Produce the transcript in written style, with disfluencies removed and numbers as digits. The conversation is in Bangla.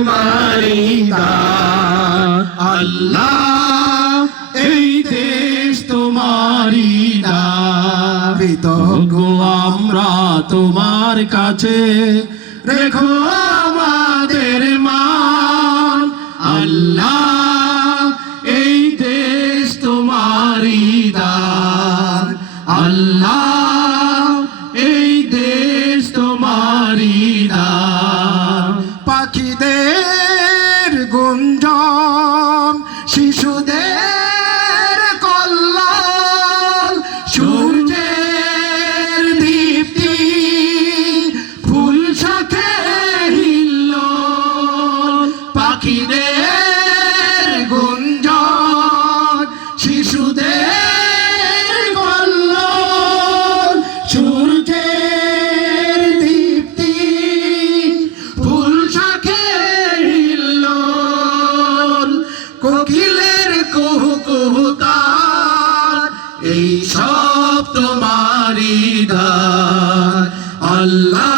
তোমারি দান আল্লাহ এই দেশ তোমারি দান কৃতজ্ঞ আমরা তোমার কাছে রেখো আমাদের মান আল্লাহ এই দেশ তোমারি দান আল্লাহ এই দেশ তোমারি দান পাখিদের গুঞ্জন শিশুদের কল্লোল সূর্যের দীপ্তি ফুল শাখে হিল্লোল পাখিদের গুঞ্জন শিশুদের কল্লোল সূর্যের দীপ্তি ফুল শাখে হিল্লোল কোকিলের কুহু কুহু তান এই সব তোমারি দান আল্লাহ